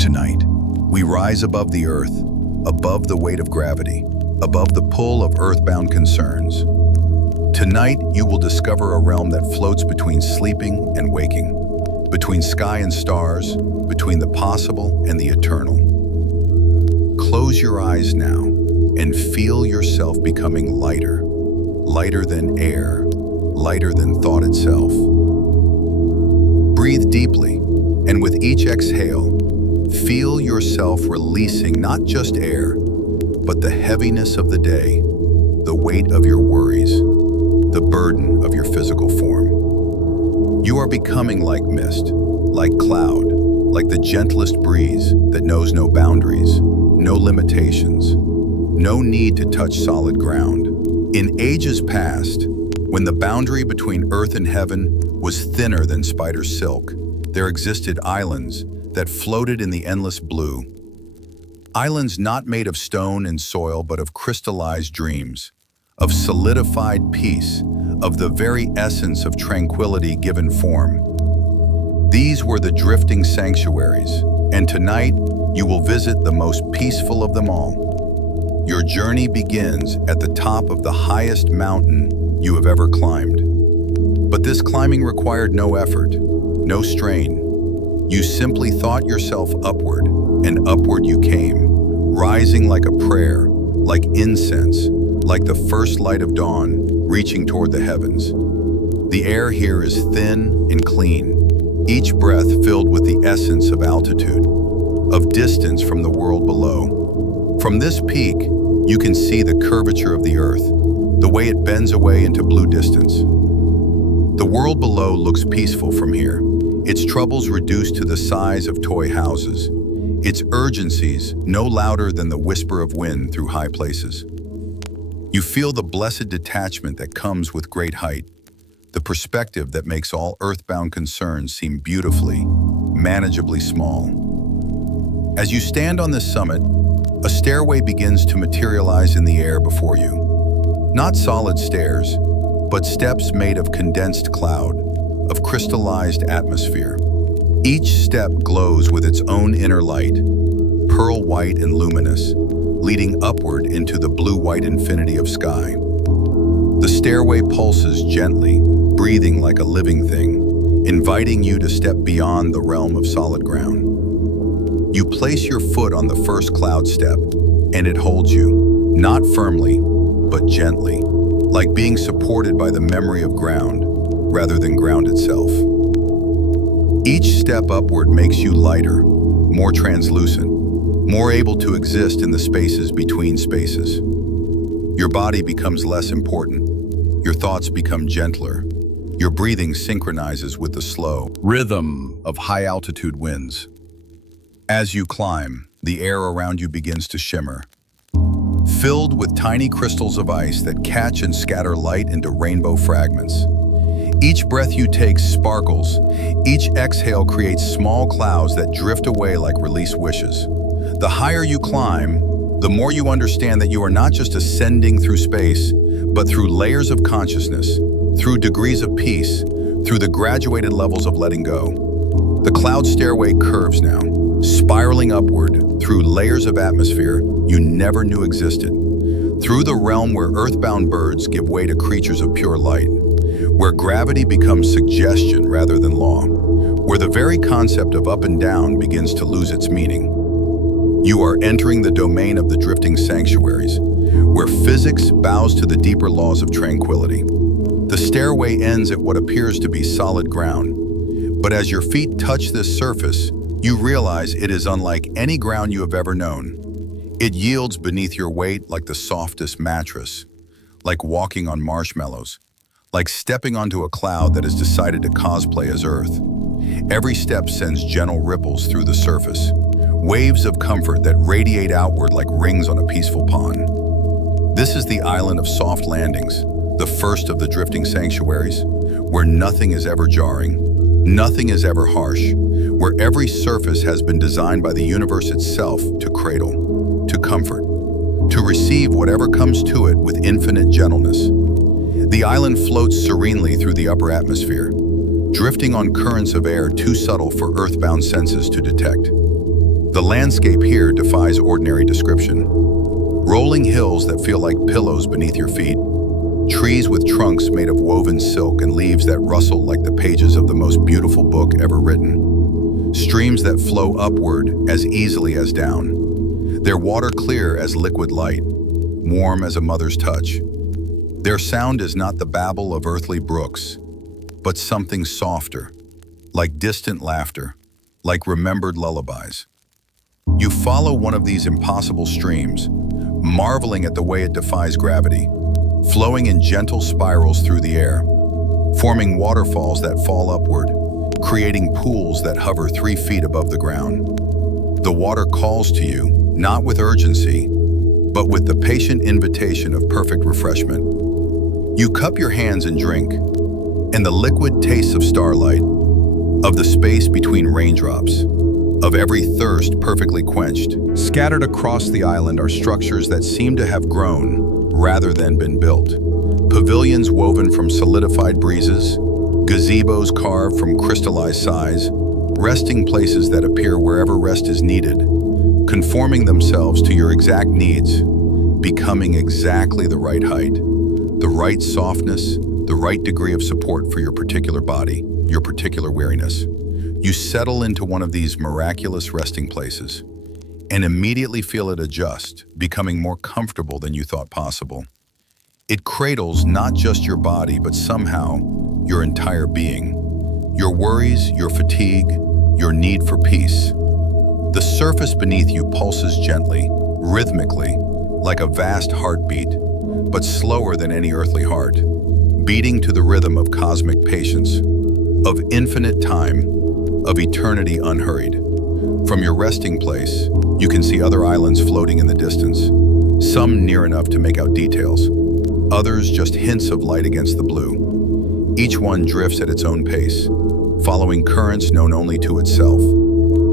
Tonight, we rise above the earth, above the weight of gravity, above the pull of earthbound concerns. Tonight, you will discover a realm that floats between sleeping and waking, between sky and stars, between the possible and the eternal. Close your eyes now and feel yourself becoming lighter, lighter than air, lighter than thought itself. Breathe deeply, and with each exhale, feel yourself releasing not just air, but the heaviness of the day, the weight of your worries, the burden of your physical form. You are becoming like mist, like cloud, like the gentlest breeze that knows no boundaries, no limitations, no need to touch solid ground. In ages past, when the boundary between earth and heaven was thinner than spider silk, there existed islands that floated in the endless blue. Islands not made of stone and soil, but of crystallized dreams, of solidified peace, of the very essence of tranquility given form. These were the drifting sanctuaries, and tonight you will visit the most peaceful of them all. Your journey begins at the top of the highest mountain you have ever climbed. But this climbing required no effort, no strain. You simply thought yourself upward, and upward you came, rising like a prayer, like incense, like the first light of dawn, reaching toward the heavens. The air here is thin and clean, each breath filled with the essence of altitude, of distance from the world below. From this peak, you can see the curvature of the earth, the way it bends away into blue distance. The world below looks peaceful from here, its troubles reduced to the size of toy houses, its urgencies no louder than the whisper of wind through high places. You feel the blessed detachment that comes with great height, the perspective that makes all earthbound concerns seem beautifully, manageably small. As you stand on this summit, a stairway begins to materialize in the air before you. Not solid stairs, but steps made of condensed cloud, of crystallized atmosphere. Each step glows with its own inner light, pearl white and luminous, leading upward into the blue-white infinity of sky. The stairway pulses gently, breathing like a living thing, inviting you to step beyond the realm of solid ground. You place your foot on the first cloud step, and it holds you, not firmly, but gently, like being supported by the memory of ground, rather than ground itself. Each step upward makes you lighter, more translucent, more able to exist in the spaces between spaces. Your body becomes less important, your thoughts become gentler, your breathing synchronizes with the slow rhythm of high-altitude winds. As you climb, the air around you begins to shimmer, filled with tiny crystals of ice that catch and scatter light into rainbow fragments. Each breath you take sparkles, each exhale creates small clouds that drift away like released wishes. The higher you climb, the more you understand that you are not just ascending through space, but through layers of consciousness, through degrees of peace, through the graduated levels of letting go. The cloud stairway curves now, spiraling upward through layers of atmosphere you never knew existed, through the realm where earthbound birds give way to creatures of pure light, where gravity becomes suggestion rather than law, where the very concept of up and down begins to lose its meaning. You are entering the domain of the drifting sanctuaries, where physics bows to the deeper laws of tranquility. The stairway ends at what appears to be solid ground, but as your feet touch this surface, you realize it is unlike any ground you have ever known. It yields beneath your weight like the softest mattress, like walking on marshmallows, like stepping onto a cloud that has decided to cosplay as Earth. Every step sends gentle ripples through the surface, waves of comfort that radiate outward like rings on a peaceful pond. This is the island of soft landings, the first of the drifting sanctuaries, where nothing is ever jarring, nothing is ever harsh, where every surface has been designed by the universe itself to cradle, to comfort, to receive whatever comes to it with infinite gentleness. The island floats serenely through the upper atmosphere, drifting on currents of air too subtle for earthbound senses to detect. The landscape here defies ordinary description. Rolling hills that feel like pillows beneath your feet, trees with trunks made of woven silk and leaves that rustle like the pages of the most beautiful book ever written, streams that flow upward as easily as down, their water clear as liquid light, warm as a mother's touch. Their sound is not the babble of earthly brooks, but something softer, like distant laughter, like remembered lullabies. You follow one of these impossible streams, marveling at the way it defies gravity, flowing in gentle spirals through the air, forming waterfalls that fall upward, creating pools that hover 3 feet above the ground. The water calls to you, not with urgency, but with the patient invitation of perfect refreshment. You cup your hands and drink, and the liquid tastes of starlight, of the space between raindrops, of every thirst perfectly quenched. Scattered across the island are structures that seem to have grown rather than been built. Pavilions woven from solidified breezes, gazebos carved from crystallized size, resting places that appear wherever rest is needed, conforming themselves to your exact needs, becoming exactly the right height, the right softness, the right degree of support for your particular body, your particular weariness. You settle into one of these miraculous resting places and immediately feel it adjust, becoming more comfortable than you thought possible. It cradles not just your body, but somehow your entire being. Your worries, your fatigue, your need for peace. The surface beneath you pulses gently, rhythmically, like a vast heartbeat, but slower than any earthly heart, beating to the rhythm of cosmic patience, of infinite time, of eternity unhurried. From your resting place, you can see other islands floating in the distance, some near enough to make out details, others just hints of light against the blue. Each one drifts at its own pace, following currents known only to itself.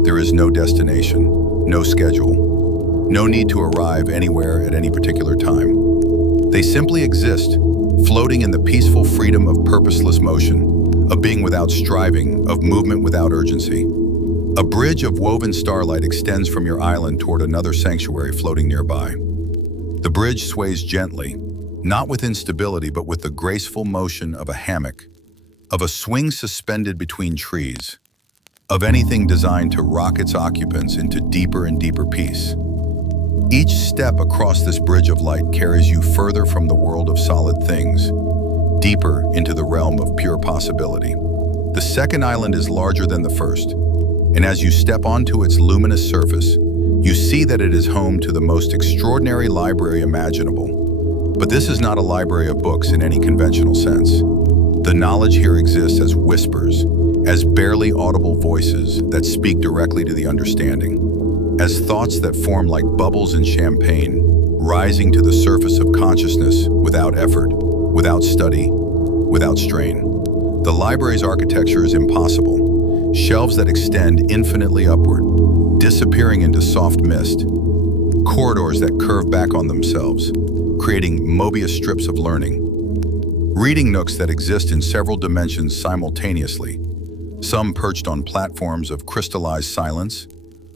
There is no destination, no schedule, no need to arrive anywhere at any particular time. They simply exist, floating in the peaceful freedom of purposeless motion, of being without striving, of movement without urgency. A bridge of woven starlight extends from your island toward another sanctuary floating nearby. The bridge sways gently, not with instability, but with the graceful motion of a hammock, of a swing suspended between trees, of anything designed to rock its occupants into deeper and deeper peace. Each step across this bridge of light carries you further from the world of solid things, deeper into the realm of pure possibility. The second island is larger than the first, and as you step onto its luminous surface, you see that it is home to the most extraordinary library imaginable. But this is not a library of books in any conventional sense. The knowledge here exists as whispers, as barely audible voices that speak directly to the understanding, as thoughts that form like bubbles in champagne, rising to the surface of consciousness without effort, without study, without strain. The library's architecture is impossible. Shelves that extend infinitely upward, disappearing into soft mist. Corridors that curve back on themselves, creating Mobius strips of learning. Reading nooks that exist in several dimensions simultaneously, some perched on platforms of crystallized silence,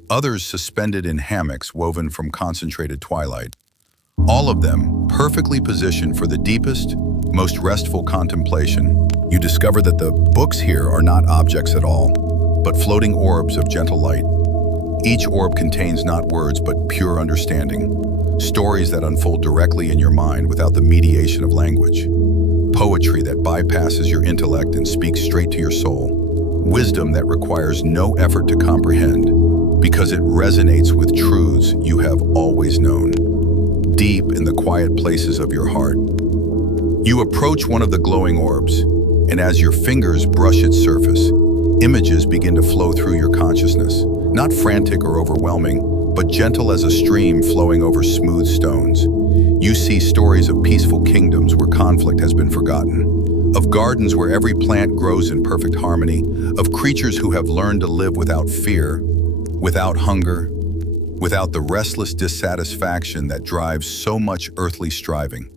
others suspended in hammocks woven from concentrated twilight. All of them perfectly positioned for the deepest, most restful contemplation. You discover that the books here are not objects at all, but floating orbs of gentle light. Each orb contains not words, but pure understanding. Stories that unfold directly in your mind without the mediation of language. Poetry that bypasses your intellect and speaks straight to your soul. Wisdom that requires no effort to comprehend, because it resonates with truths you have always known, deep in the quiet places of your heart. You approach one of the glowing orbs, and as your fingers brush its surface, images begin to flow through your consciousness, not frantic or overwhelming, but gentle as a stream flowing over smooth stones. You see stories of peaceful kingdoms where conflict has been forgotten, of gardens where every plant grows in perfect harmony, of creatures who have learned to live without fear, without hunger, without the restless dissatisfaction that drives so much earthly striving.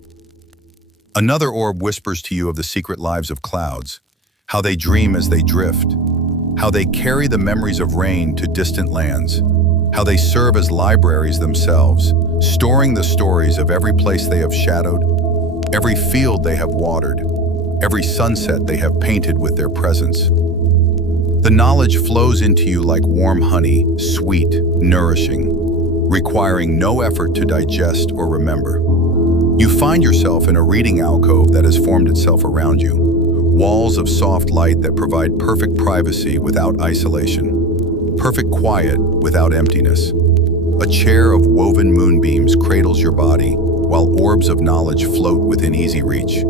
Another orb whispers to you of the secret lives of clouds, how they dream as they drift, how they carry the memories of rain to distant lands, how they serve as libraries themselves, storing the stories of every place they have shadowed, every field they have watered, every sunset they have painted with their presence. The knowledge flows into you like warm honey, sweet, nourishing, requiring no effort to digest or remember. You find yourself in a reading alcove that has formed itself around you, walls of soft light that provide perfect privacy without isolation, perfect quiet without emptiness. A chair of woven moonbeams cradles your body, while orbs of knowledge float within easy reach,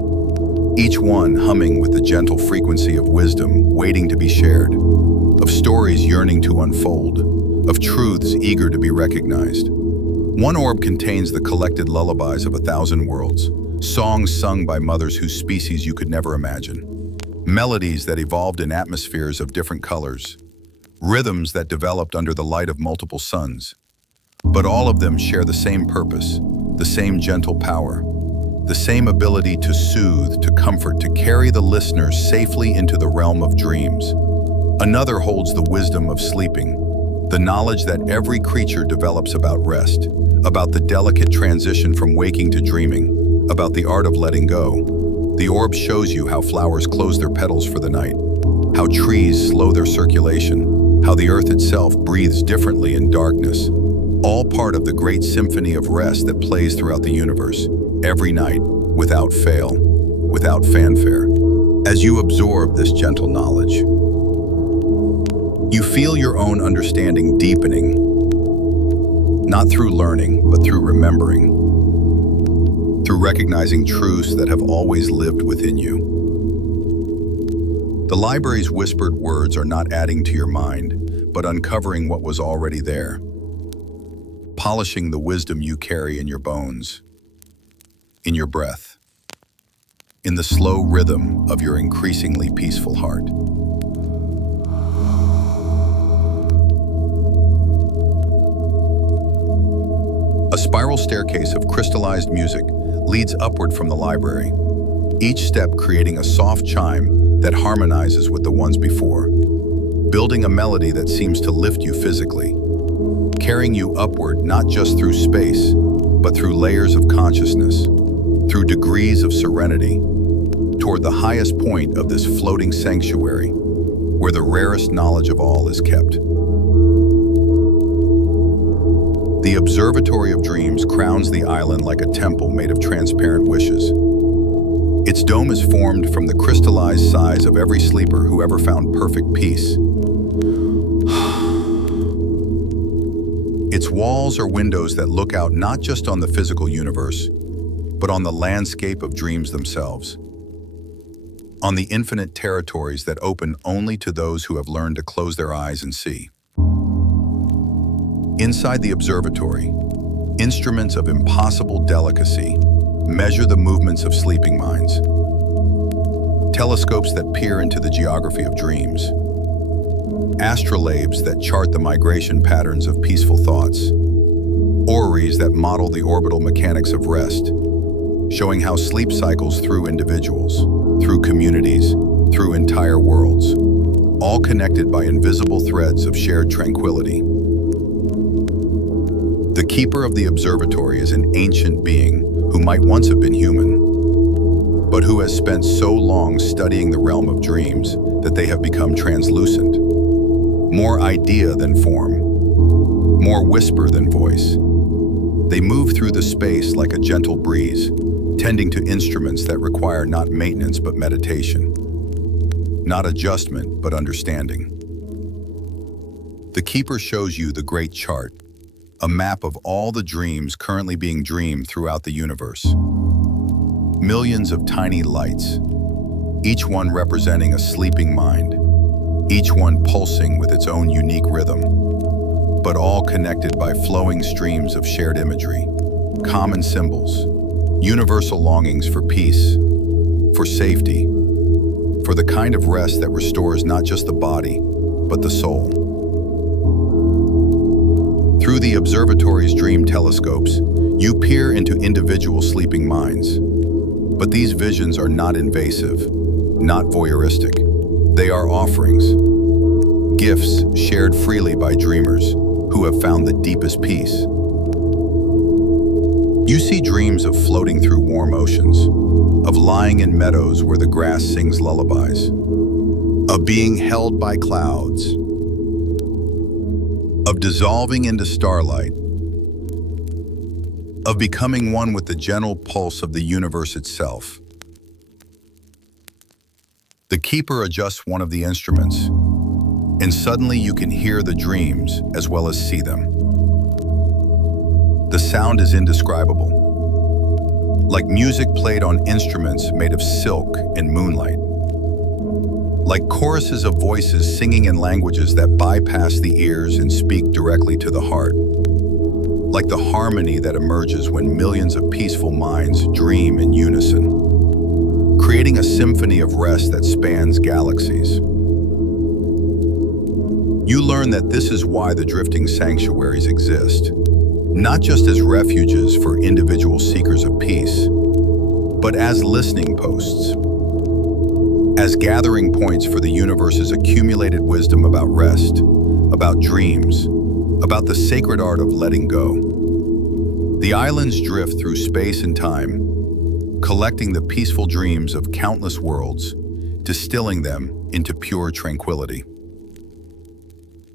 each one humming with the gentle frequency of wisdom waiting to be shared, of stories yearning to unfold, of truths eager to be recognized. One orb contains the collected lullabies of 1,000 worlds, songs sung by mothers whose species you could never imagine, melodies that evolved in atmospheres of different colors, rhythms that developed under the light of multiple suns. But all of them share the same purpose, the same gentle power, the same ability to soothe, to comfort, to carry the listeners safely into the realm of dreams. Another holds the wisdom of sleeping, the knowledge that every creature develops about rest, about the delicate transition from waking to dreaming, about the art of letting go. The orb shows you how flowers close their petals for the night, how trees slow their circulation, how the earth itself breathes differently in darkness, all part of the great symphony of rest that plays throughout the universe, every night, without fail, without fanfare. As you absorb this gentle knowledge, you feel your own understanding deepening, not through learning, but through remembering, through recognizing truths that have always lived within you. The library's whispered words are not adding to your mind, but uncovering what was already there, polishing the wisdom you carry in your bones, in your breath, in the slow rhythm of your increasingly peaceful heart. A spiral staircase of crystallized music leads upward from the library, each step creating a soft chime that harmonizes with the ones before, building a melody that seems to lift you physically, carrying you upward not just through space, but through layers of consciousness, through degrees of serenity, toward the highest point of this floating sanctuary, where the rarest knowledge of all is kept. The Observatory of Dreams crowns the island like a temple made of transparent wishes. Its dome is formed from the crystallized sighs of every sleeper who ever found perfect peace. Its walls are windows that look out not just on the physical universe, but on the landscape of dreams themselves, on the infinite territories that open only to those who have learned to close their eyes and see. Inside the observatory, instruments of impossible delicacy measure the movements of sleeping minds. Telescopes that peer into the geography of dreams. Astrolabes that chart the migration patterns of peaceful thoughts. Orreries that model the orbital mechanics of rest, showing how sleep cycles through individuals, through communities, through entire worlds, all connected by invisible threads of shared tranquility. The keeper of the observatory is an ancient being who might once have been human, but who has spent so long studying the realm of dreams that they have become translucent, more idea than form, more whisper than voice. They move through the space like a gentle breeze, tending to instruments that require not maintenance but meditation, not adjustment but understanding. The keeper shows you the great chart, a map of all the dreams currently being dreamed throughout the universe. Millions of tiny lights, each one representing a sleeping mind, each one pulsing with its own unique rhythm, but all connected by flowing streams of shared imagery, common symbols, universal longings for peace, for safety, for the kind of rest that restores not just the body, but the soul. Through the observatory's dream telescopes, you peer into individual sleeping minds. But these visions are not invasive, not voyeuristic. They are offerings, gifts shared freely by dreamers who have found the deepest peace. You see dreams of floating through warm oceans, of lying in meadows where the grass sings lullabies, of being held by clouds, of dissolving into starlight, of becoming one with the gentle pulse of the universe itself. The keeper adjusts one of the instruments, and suddenly you can hear the dreams as well as see them. The sound is indescribable, like music played on instruments made of silk and moonlight, like choruses of voices singing in languages that bypass the ears and speak directly to the heart, like the harmony that emerges when millions of peaceful minds dream in unison, creating a symphony of rest that spans galaxies. You learn that this is why the drifting sanctuaries exist, not just as refuges for individual seekers of peace, but as listening posts, as gathering points for the universe's accumulated wisdom about rest, about dreams, about the sacred art of letting go. The islands drift through space and time, collecting the peaceful dreams of countless worlds, distilling them into pure tranquility,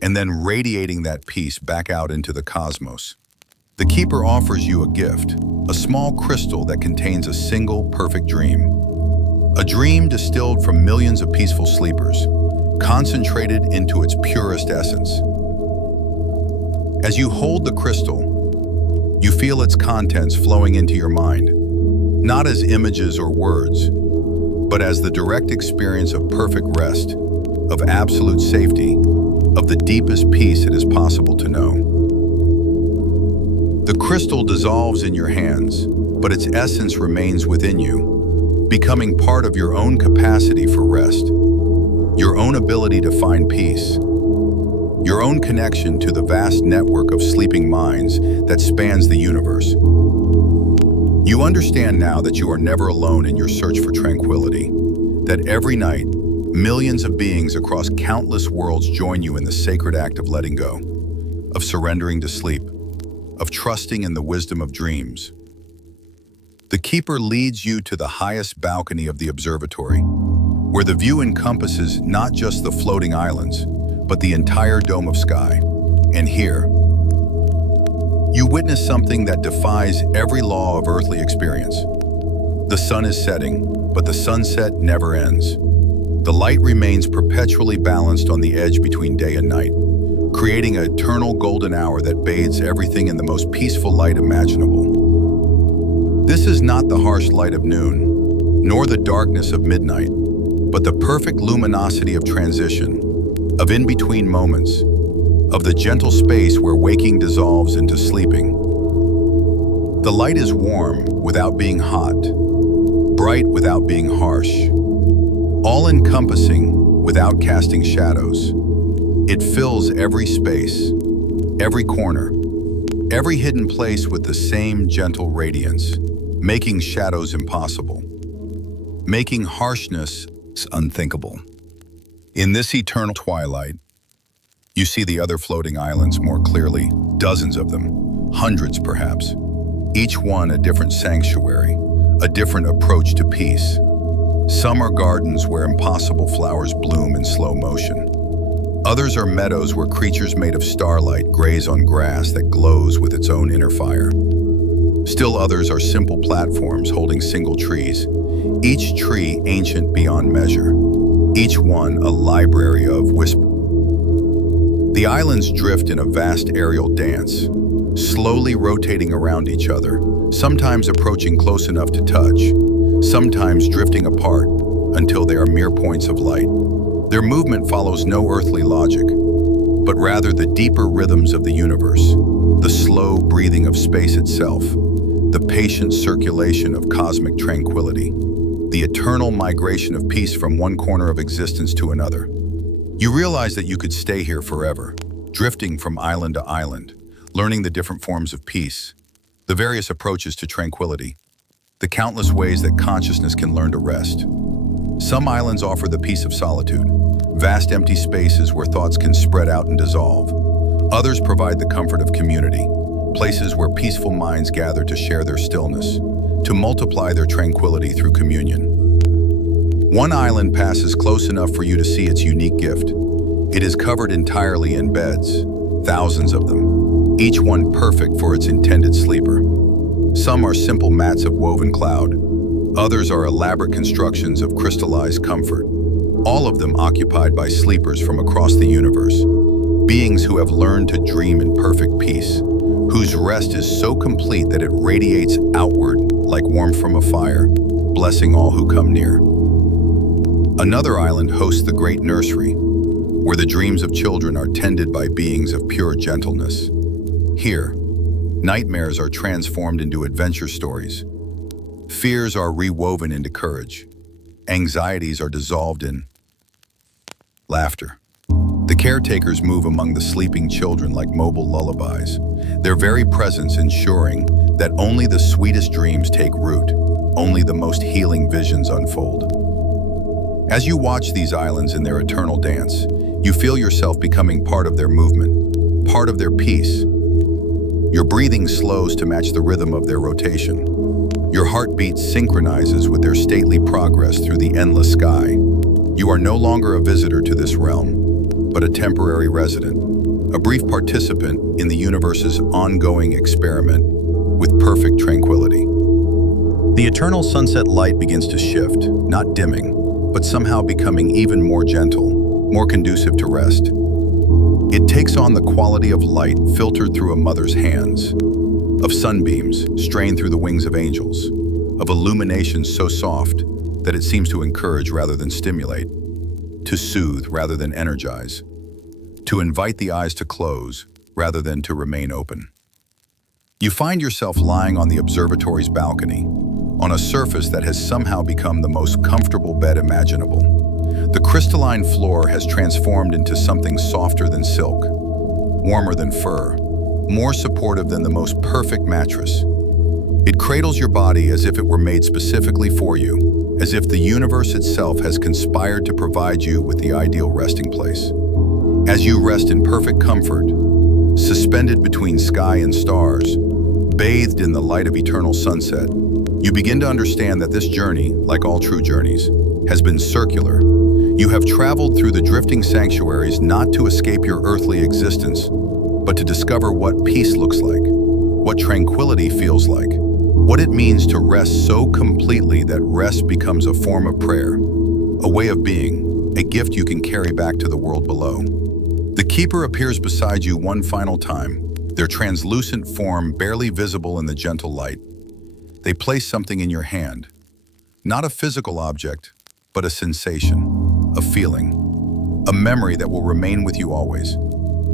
and then radiating that peace back out into the cosmos. The keeper offers you a gift, a small crystal that contains a single perfect dream. A dream distilled from millions of peaceful sleepers, concentrated into its purest essence. As you hold the crystal, you feel its contents flowing into your mind, not as images or words, but as the direct experience of perfect rest, of absolute safety, of the deepest peace it is possible to know. The crystal dissolves in your hands, but its essence remains within you, becoming part of your own capacity for rest, your own ability to find peace, your own connection to the vast network of sleeping minds that spans the universe. You understand now that you are never alone in your search for tranquility, that every night, millions of beings across countless worlds join you in the sacred act of letting go, of surrendering to sleep, of trusting in the wisdom of dreams. The keeper leads you to the highest balcony of the observatory, where the view encompasses not just the floating islands, but the entire dome of sky. And here, you witness something that defies every law of earthly experience. The sun is setting, but the sunset never ends. The light remains perpetually balanced on the edge between day and night, creating an eternal golden hour that bathes everything in the most peaceful light imaginable. This is not the harsh light of noon, nor the darkness of midnight, but the perfect luminosity of transition, of in-between moments, of the gentle space where waking dissolves into sleeping. The light is warm without being hot, bright without being harsh, all-encompassing without casting shadows. It fills every space, every corner, every hidden place with the same gentle radiance, making shadows impossible, making harshness unthinkable. In this eternal twilight, you see the other floating islands more clearly, dozens of them, hundreds perhaps, each one a different sanctuary, a different approach to peace. Some are gardens where impossible flowers bloom in slow motion. Others are meadows where creatures made of starlight graze on grass that glows with its own inner fire. Still others are simple platforms holding single trees, each tree ancient beyond measure, each one a library of wisdom. The islands drift in a vast aerial dance, slowly rotating around each other, sometimes approaching close enough to touch, sometimes drifting apart until they are mere points of light. Their movement follows no earthly logic, but rather the deeper rhythms of the universe, the slow breathing of space itself, the patient circulation of cosmic tranquility, the eternal migration of peace from one corner of existence to another. You realize that you could stay here forever, drifting from island to island, learning the different forms of peace, the various approaches to tranquility, the countless ways that consciousness can learn to rest. Some islands offer the peace of solitude, vast empty spaces where thoughts can spread out and dissolve. Others provide the comfort of community, places where peaceful minds gather to share their stillness, to multiply their tranquility through communion. One island passes close enough for you to see its unique gift. It is covered entirely in beds, thousands of them, each one perfect for its intended sleeper. Some are simple mats of woven cloud. Others are elaborate constructions of crystallized comfort, all of them occupied by sleepers from across the universe, beings who have learned to dream in perfect peace, whose rest is so complete that it radiates outward like warmth from a fire, blessing all who come near. Another island hosts the great nursery, where the dreams of children are tended by beings of pure gentleness. Here, nightmares are transformed into adventure stories. Fears are rewoven into courage. Anxieties are dissolved in laughter. The caretakers move among the sleeping children like mobile lullabies, their very presence ensuring that only the sweetest dreams take root, only the most healing visions unfold. As you watch these islands in their eternal dance, you feel yourself becoming part of their movement, part of their peace. Your breathing slows to match the rhythm of their rotation. Your heartbeat synchronizes with their stately progress through the endless sky. You are no longer a visitor to this realm, but a temporary resident, a brief participant in the universe's ongoing experiment with perfect tranquility. The eternal sunset light begins to shift, not dimming, but somehow becoming even more gentle, more conducive to rest. It takes on the quality of light filtered through a mother's hands, of sunbeams strained through the wings of angels, of illumination so soft that it seems to encourage rather than stimulate, to soothe rather than energize, to invite the eyes to close rather than to remain open. You find yourself lying on the observatory's balcony, on a surface that has somehow become the most comfortable bed imaginable. The crystalline floor has transformed into something softer than silk, warmer than fur, more supportive than the most perfect mattress. It cradles your body as if it were made specifically for you, as if the universe itself has conspired to provide you with the ideal resting place. As you rest in perfect comfort, suspended between sky and stars, bathed in the light of eternal sunset, you begin to understand that this journey, like all true journeys, has been circular. You have traveled through the drifting sanctuaries not to escape your earthly existence, but to discover what peace looks like, what tranquility feels like, what it means to rest so completely that rest becomes a form of prayer, a way of being, a gift you can carry back to the world below. The keeper appears beside you one final time, their translucent form barely visible in the gentle light. They place something in your hand, not a physical object, but a sensation, a feeling, a memory that will remain with you always.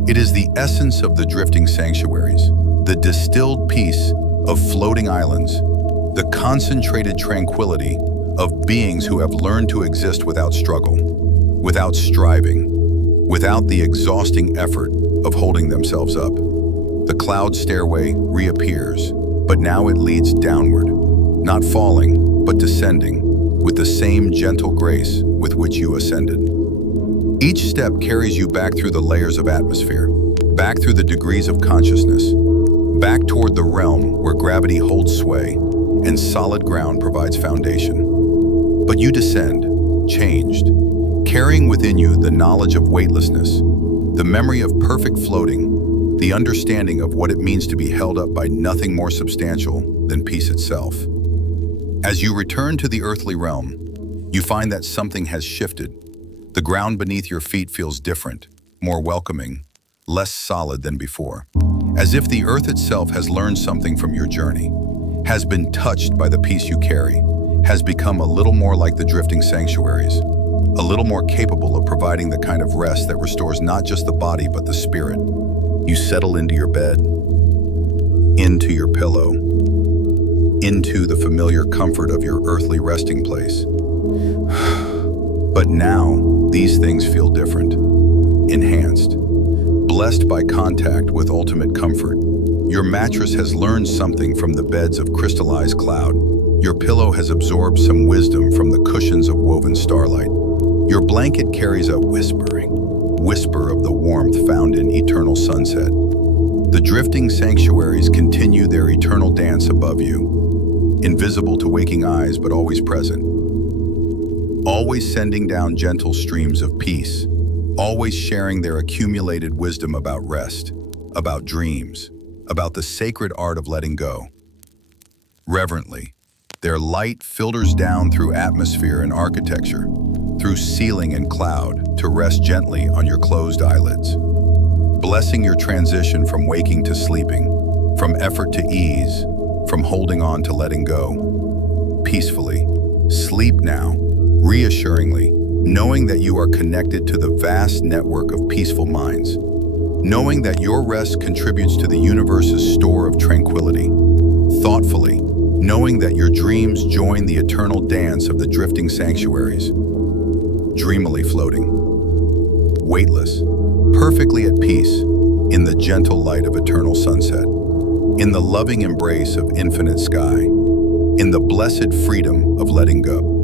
It is the essence of the drifting sanctuaries, the distilled peace of floating islands, the concentrated tranquility of beings who have learned to exist without struggle, without striving, without the exhausting effort of holding themselves up. The cloud stairway reappears, but now it leads downward, not falling, but descending, with the same gentle grace with which you ascended. Each step carries you back through the layers of atmosphere, back through the degrees of consciousness, back toward the realm where gravity holds sway and solid ground provides foundation. But you descend, changed, carrying within you the knowledge of weightlessness, the memory of perfect floating, the understanding of what it means to be held up by nothing more substantial than peace itself. As you return to the earthly realm, you find that something has shifted. The ground beneath your feet feels different, more welcoming, less solid than before. As if the earth itself has learned something from your journey, has been touched by the peace you carry, has become a little more like the drifting sanctuaries, a little more capable of providing the kind of rest that restores not just the body but the spirit. You settle into your bed, into your pillow, into the familiar comfort of your earthly resting place. But now, these things feel different, enhanced, blessed by contact with ultimate comfort. Your mattress has learned something from the beds of crystallized cloud. Your pillow has absorbed some wisdom from the cushions of woven starlight. Your blanket carries a whispering, whisper of the warmth found in eternal sunset. The drifting sanctuaries continue their eternal dance above you, invisible to waking eyes but always present. Always sending down gentle streams of peace, always sharing their accumulated wisdom about rest, about dreams, about the sacred art of letting go. Reverently, their light filters down through atmosphere and architecture, through ceiling and cloud, to rest gently on your closed eyelids, blessing your transition from waking to sleeping, from effort to ease, from holding on to letting go. Peacefully, sleep now, reassuringly, knowing that you are connected to the vast network of peaceful minds, knowing that your rest contributes to the universe's store of tranquility, thoughtfully, knowing that your dreams join the eternal dance of the drifting sanctuaries, dreamily floating, weightless, perfectly at peace, in the gentle light of eternal sunset, in the loving embrace of infinite sky, in the blessed freedom of letting go.